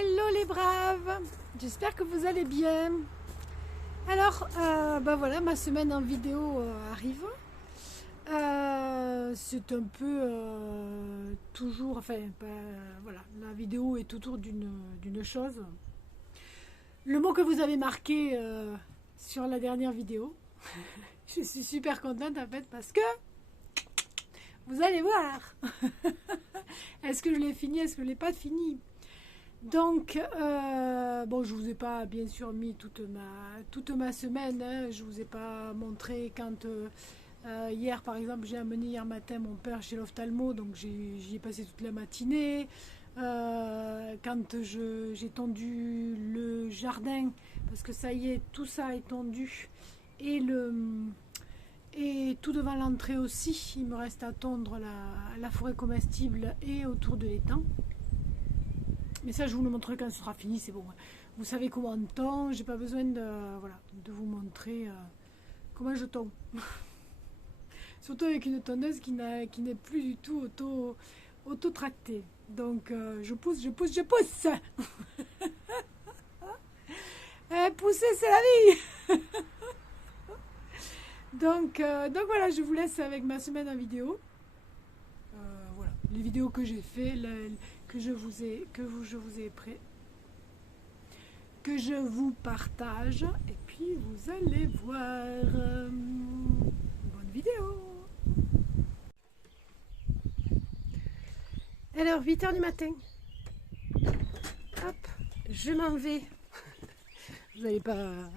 Hello les braves, j'espère que vous allez bien. Alors, voilà, ma semaine en vidéo arrive. C'est un peu toujours, voilà, la vidéo est autour d'une chose. Le mot que vous avez marqué sur la dernière vidéo, je suis super contente en fait parce que vous allez voir. Est-ce que je l'ai fini, est-ce que je ne l'ai pas fini? Donc, je vous ai pas bien sûr mis toute ma semaine, hein. Je vous ai pas montré quand hier par exemple j'ai amené hier matin mon père chez l'ophtalmo, donc j'y ai passé toute la matinée. Quand j'ai tondu le jardin, parce que ça y est, tout ça est tondu, et tout devant l'entrée aussi, il me reste à tondre la forêt comestible et autour de l'étang. Mais ça, je vous le montrerai quand ce sera fini, c'est bon. Vous savez comment on tond, j'ai pas besoin de vous montrer comment je tonds. Surtout avec une tondeuse qui n'est plus du tout auto-tractée. Donc, je pousse. Pousser, c'est la vie. Donc voilà, je vous laisse avec ma semaine en vidéo. Voilà, les vidéos que j'ai fait, que je vous ai que je vous partage, et puis vous allez voir. Bonne vidéo. Alors 8h du matin, hop, je m'en vais. Vous n'allez pas.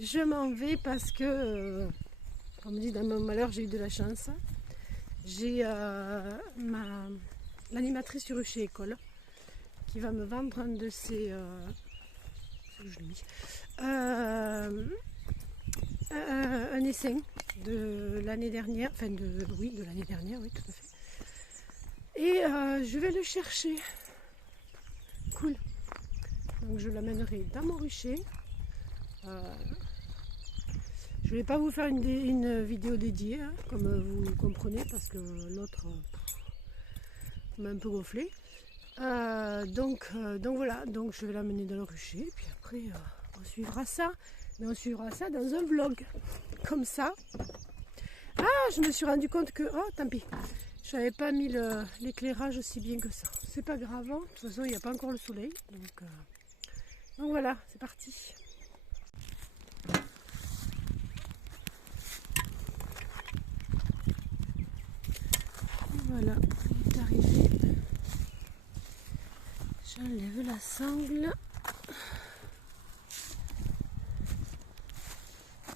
Je m'en vais parce que, comme on dit dans mon malheur, j'ai eu de la chance. J'ai l'animatrice du Rucher École qui va me vendre un de ses un essaim de l'année dernière, de l'année dernière, oui, tout à fait. Et je vais le chercher. Cool. Donc je l'amènerai dans mon rucher. Je ne vais pas vous faire une vidéo dédiée, hein, comme vous comprenez, parce que l'autre m'a un peu gonflé. Donc voilà, donc je vais l'amener dans le rucher, puis après on suivra ça. Mais on suivra ça dans un vlog, comme ça. Ah, je me suis rendu compte que, oh tant pis, je n'avais pas mis l'éclairage aussi bien que ça. C'est pas grave, hein. De toute façon il n'y a pas encore le soleil. Donc voilà, c'est parti. Voilà, il est arrivé. J'enlève la sangle.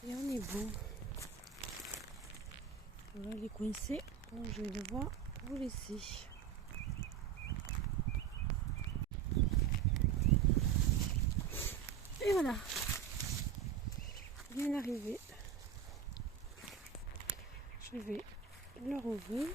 Et on est bon. On va les coincer. Donc je vais devoir vous laisser. Et voilà. Bien arrivé. Je vais le rouvrir.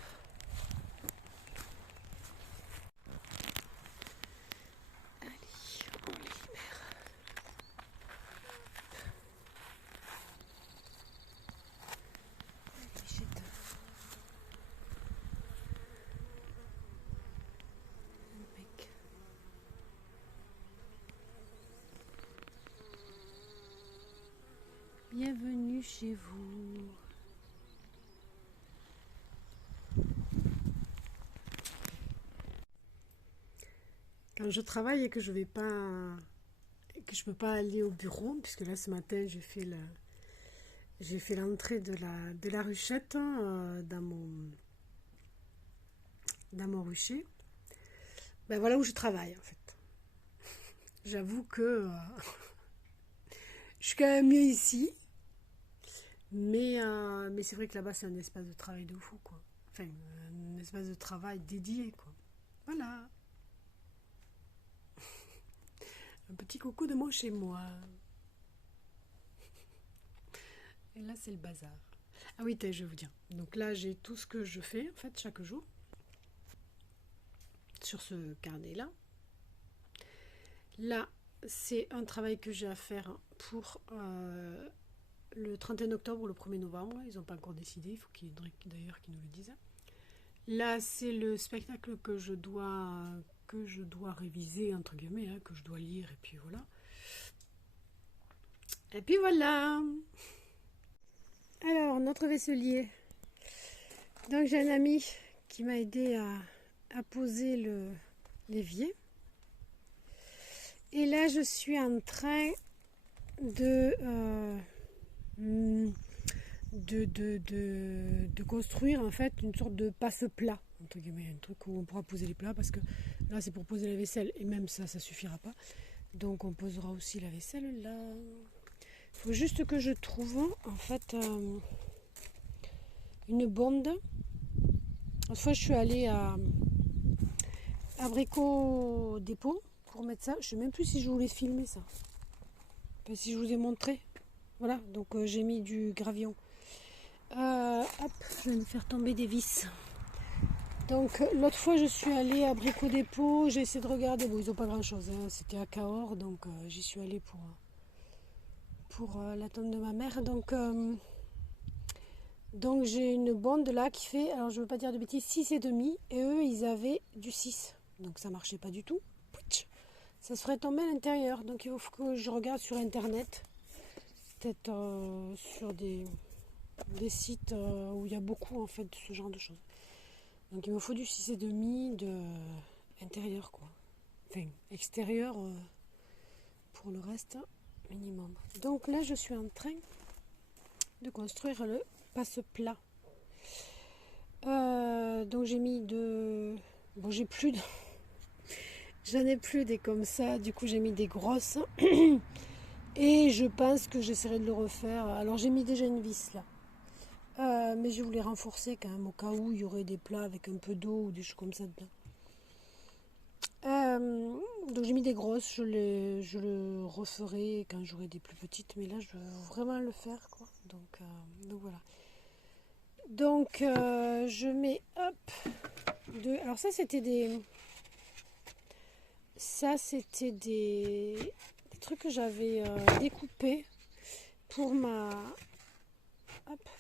Bienvenue chez vous. Quand je travaille et que je peux pas aller au bureau, puisque là ce matin j'ai fait l'entrée de la ruchette dans mon rucher. Ben voilà où je travaille en fait. J'avoue que je suis quand même mieux ici. Mais c'est vrai que là-bas, c'est un espace de travail de fou, quoi. Enfin, un espace de travail dédié, quoi. Voilà. Un petit coucou de moi chez moi. Et là, c'est le bazar. Ah oui, je vais vous dire. Donc là, j'ai tout ce que je fais, en fait, chaque jour. Sur ce carnet-là. Là, c'est un travail que j'ai à faire pour le 31 octobre ou le 1er novembre. Ils n'ont pas encore décidé. Il faut d'ailleurs qu'ils nous le disent. Là, c'est le spectacle que que je dois réviser, entre guillemets, hein, que je dois lire, et puis voilà. Et puis voilà. Alors, notre vaisselier. Donc j'ai un ami qui m'a aidé à poser l'évier. Et là, je suis en train de construire en fait une sorte de passe-plat, entre guillemets, un truc où on pourra poser les plats, parce que là c'est pour poser la vaisselle et même ça suffira pas, donc on posera aussi la vaisselle là. Il faut juste que je trouve en fait une bonde. Une fois je suis allée à Brico Dépôt pour mettre ça, je sais même plus si je voulais filmer ça, enfin, si je vous ai montré, voilà, donc j'ai mis du gravillon. Hop, je vais me faire tomber des vis. Donc l'autre fois je suis allée à Brico Dépôt, j'ai essayé de regarder, bon ils n'ont pas grand chose, hein. C'était à Cahors, donc j'y suis allée pour la tombe de ma mère. Donc j'ai une bande là qui fait, alors je ne veux pas dire de bêtises, 6,5, et eux ils avaient du 6, donc ça marchait pas du tout. Ça se ferait tomber à l'intérieur, donc il faut que je regarde sur internet, peut-être sur des sites où il y a beaucoup en fait de ce genre de choses. Donc il me faut du 6,5 de intérieur quoi. Enfin extérieur pour le reste minimum. Donc là je suis en train de construire le passe-plat. Donc j'ai mis bon j'ai plus de j'en ai plus des comme ça, du coup j'ai mis des grosses. Et je pense que j'essaierai de le refaire. Alors j'ai mis déjà une vis là. Mais je voulais renforcer quand même au cas où il y aurait des plats avec un peu d'eau ou des choses comme ça dedans. Donc j'ai mis des grosses, je le referai quand j'aurai des plus petites, mais là je veux vraiment le faire quoi. Donc voilà. Donc je mets hop alors ça c'était des trucs que j'avais découpés pour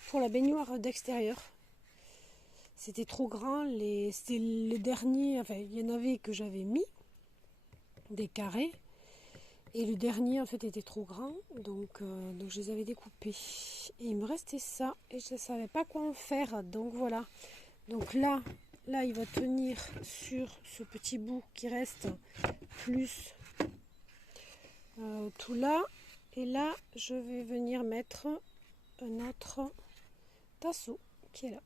pour la baignoire d'extérieur. C'était trop grand, c'était les derniers, enfin il y en avait que j'avais mis, des carrés, et le dernier en fait était trop grand, donc je les avais découpés. Et il me restait ça, et je ne savais pas quoi en faire, donc voilà. Donc là il va tenir sur ce petit bout qui reste, plus tout là, et là je vais venir mettre un autre tasseau qui est là.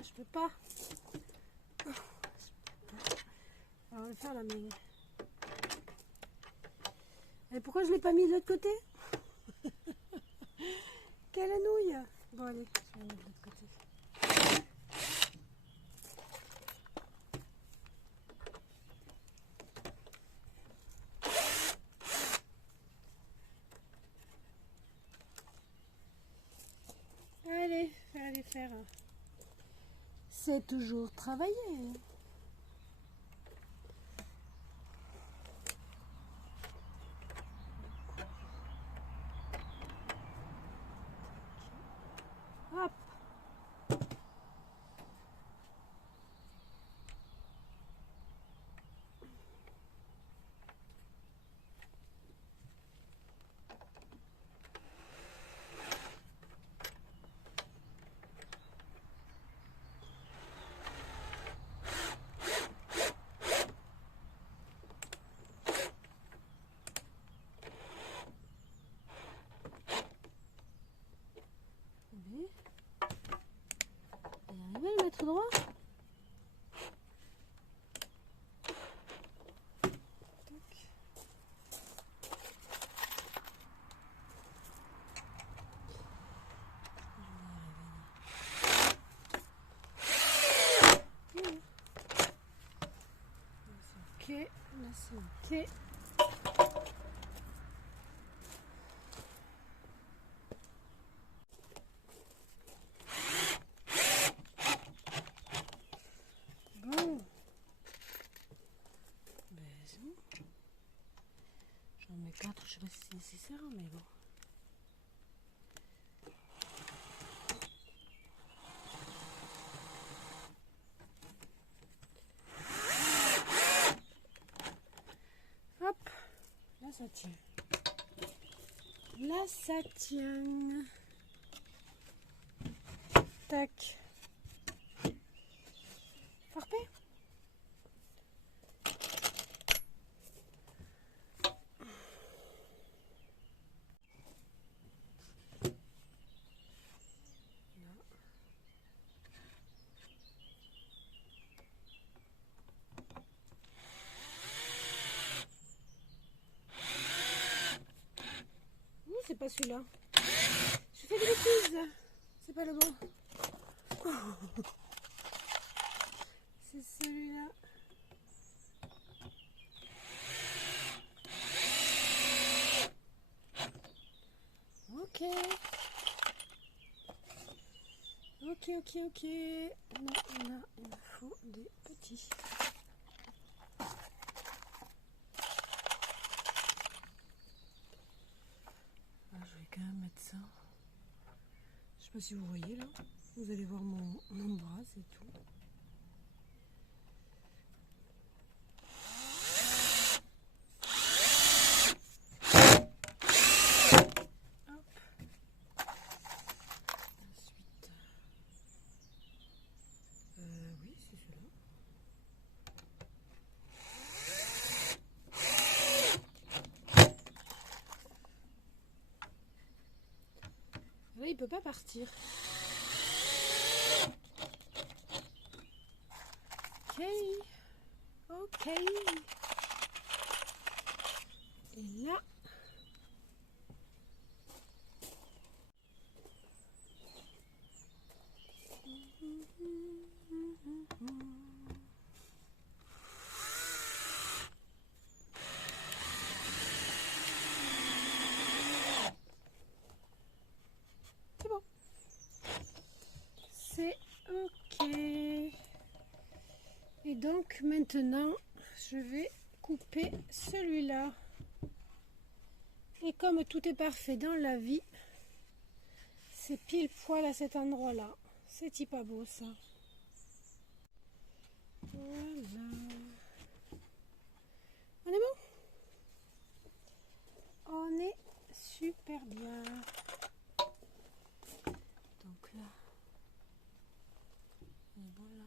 Je peux pas. On va le faire là, mais. Et pourquoi je l'ai pas mis de l'autre côté? Quelle nouille! Bon allez, je vais le mettre de l'autre côté. Allez faire. C'est toujours travailler. c'est ok. Bon. Ben, c'est bon. J'en mets 4, je sais pas si c'est nécessaire, mais bon. Hop, là ça tient. Là ça tient. Tac. Parfait. C'est pas celui-là. Je fais des bêtises. C'est pas le bon. C'est celui-là. Ok. Ok. Non, il me faut des petits. Je vais quand même mettre ça. Je sais pas si vous voyez là. Vous allez voir mon bras, c'est tout. Hop. Ensuite, oui, c'est celui-là. Là, il peut pas partir. Ok. Et là, c'est bon. C'est ok. Et donc maintenant, je vais couper celui-là. Et comme tout est parfait dans la vie, c'est pile poil à cet endroit-là. C'est pas beau ça. Voilà. On est bon? On est super bien. Donc là, on est bon là.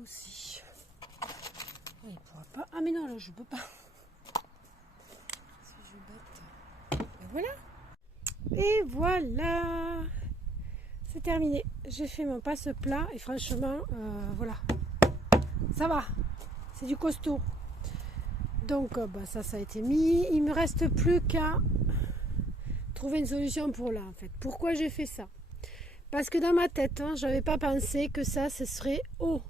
Aussi. Il pourra pas. Ah mais non, là je peux pas. Si je bête. Et voilà. Et voilà. C'est terminé. J'ai fait mon passe-plat et franchement, voilà. Ça va. C'est du costaud. Donc ça a été mis. Il me reste plus qu'à trouver une solution pour là en fait. Pourquoi j'ai fait ça? Parce que dans ma tête, j'avais pas pensé que ça, ce serait haut.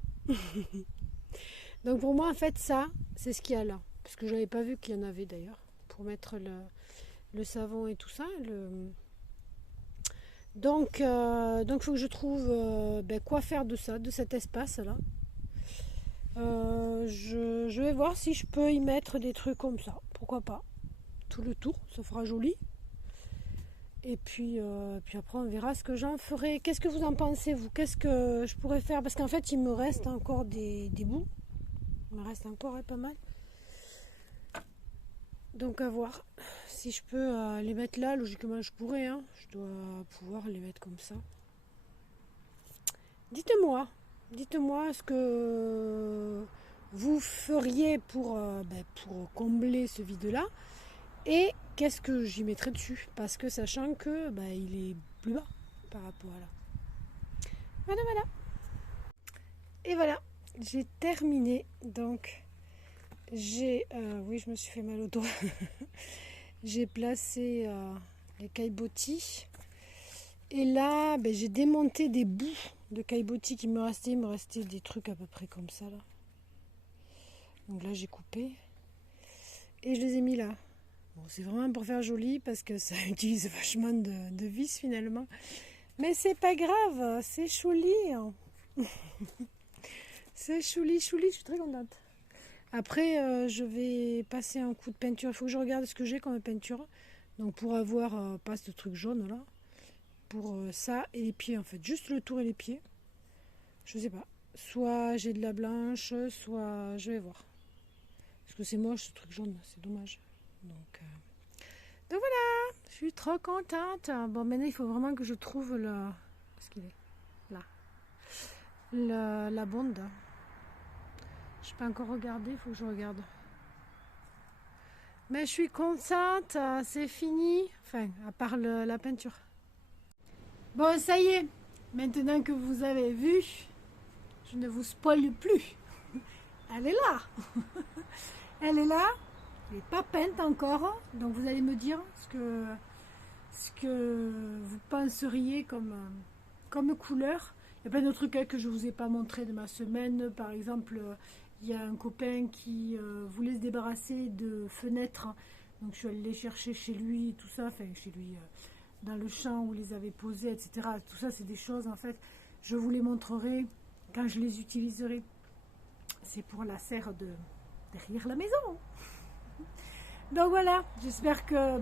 Donc pour moi en fait ça c'est ce qu'il y a là. Parce que je n'avais pas vu qu'il y en avait d'ailleurs. Pour mettre le savon et tout ça. Donc il faut que je trouve quoi faire de ça, de cet espace là. Je vais voir si je peux y mettre des trucs comme ça. Pourquoi pas. Tout le tour, ça fera joli. Et puis après, on verra ce que j'en ferai. Qu'est-ce que vous en pensez, vous? Qu'est-ce que je pourrais faire? Parce qu'en fait, il me reste encore des bouts. Il me reste encore pas mal. Donc, à voir. Si je peux les mettre là, logiquement, je pourrais. Hein. Je dois pouvoir les mettre comme ça. Dites-moi. Dites-moi ce que vous feriez pour combler ce vide-là. Et qu'est-ce que j'y mettrai dessus? Parce que sachant que il est plus bas par rapport à là. Voilà, voilà. Et voilà, j'ai terminé. Donc, oui, je me suis fait mal au doigt. J'ai placé les caillebotis. Et là, j'ai démonté des bouts de caillebotis qui me restaient. Il me restait des trucs à peu près comme ça, là. Donc là, j'ai coupé. Et je les ai mis là. Bon, c'est vraiment pour faire joli parce que ça utilise vachement de vis finalement. Mais c'est pas grave, c'est chouli. Hein. C'est chouli, chouli, je suis très contente. Après, je vais passer un coup de peinture. Il faut que je regarde ce que j'ai comme peinture. Donc pour avoir pas ce truc jaune là. Pour ça et les pieds en fait. Juste le tour et les pieds. Je sais pas. Soit j'ai de la blanche, soit je vais voir. Parce que c'est moche ce truc jaune, c'est dommage. Donc voilà, je suis trop contente. Bon, maintenant il faut vraiment que je trouve le. Qu'est-ce qu'il est là? La bonde. Je peux encore regarder, il faut que je regarde. Mais je suis contente, c'est fini. Enfin, à part la peinture. Bon, ça y est. Maintenant que vous avez vu, je ne vous spoile plus. Elle est là. Elle est là. Elle n'est pas peinte encore. Donc vous allez me dire ce que vous penseriez comme couleur. Il y a plein d'autres trucs que je ne vous ai pas montré de ma semaine. Par exemple, il y a un copain qui voulait se débarrasser de fenêtres. Donc je suis allée les chercher chez lui, tout ça. Enfin, chez lui, dans le champ où il les avait posées, etc. Tout ça, c'est des choses, en fait, je vous les montrerai quand je les utiliserai. C'est pour la serre derrière la maison. Donc voilà, j'espère que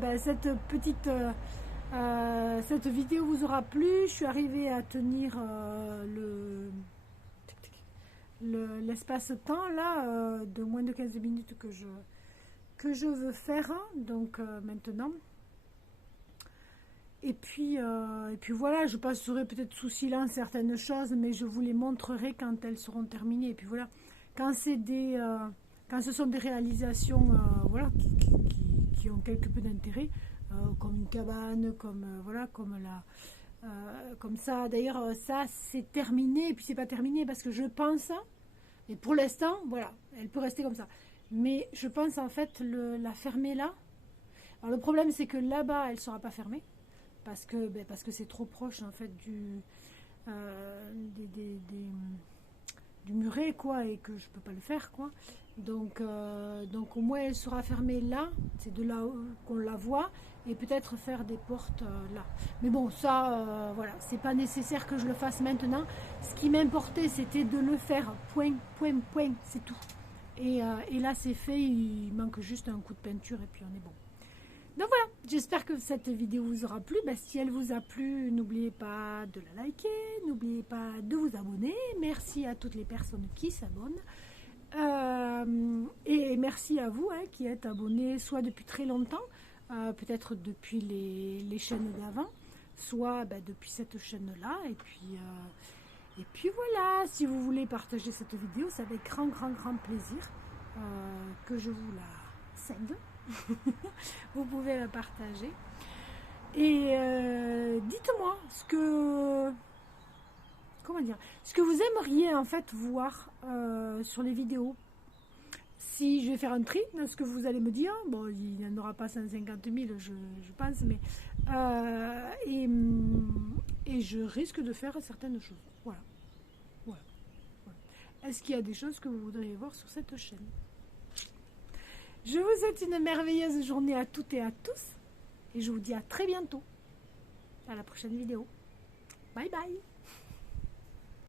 cette vidéo vous aura plu. Je suis arrivée à tenir l'espace-temps là de moins de 15 minutes que je veux faire. Donc maintenant. Et puis voilà, je passerai peut-être sous silence certaines choses, mais je vous les montrerai quand elles seront terminées. Et puis voilà, quand ce sont des réalisations voilà, qui ont quelque peu d'intérêt, comme une cabane, comme ça. D'ailleurs, ça c'est terminé, et puis c'est pas terminé parce que je pense, et pour l'instant, voilà, elle peut rester comme ça. Mais je pense en fait la fermer là. Alors le problème c'est que là-bas, elle ne sera pas fermée. Parce que c'est trop proche en fait du muret quoi, et que je peux pas le faire quoi. Donc au moins elle sera fermée là, c'est de là qu'on la voit, et peut-être faire des portes là. Mais bon, ça voilà, c'est pas nécessaire que je le fasse maintenant. Ce qui m'importait c'était de le faire point, point, point, c'est tout. Et là c'est fait, il manque juste un coup de peinture et puis on est bon. Donc voilà, j'espère que cette vidéo vous aura plu. Si elle vous a plu, n'oubliez pas de la liker, n'oubliez pas de vous abonner. Merci à toutes les personnes qui s'abonnent. Et merci à vous qui êtes abonnés soit depuis très longtemps, peut-être depuis les chaînes d'avant, soit depuis cette chaîne-là. Et puis voilà, si vous voulez partager cette vidéo, c'est avec grand, grand, grand plaisir que je vous la cède. Vous pouvez la partager. Et dites-moi ce que vous aimeriez en fait voir sur les vidéos. Si je vais faire un tri, ce que vous allez me dire, bon, il n'y en aura pas 150 000 je pense, mais et je risque de faire certaines choses. Voilà. Est-ce qu'il y a des choses que vous voudriez voir sur cette chaîne? Je vous souhaite une merveilleuse journée à toutes et à tous. Et je vous dis à très bientôt. À la prochaine vidéo. Bye bye.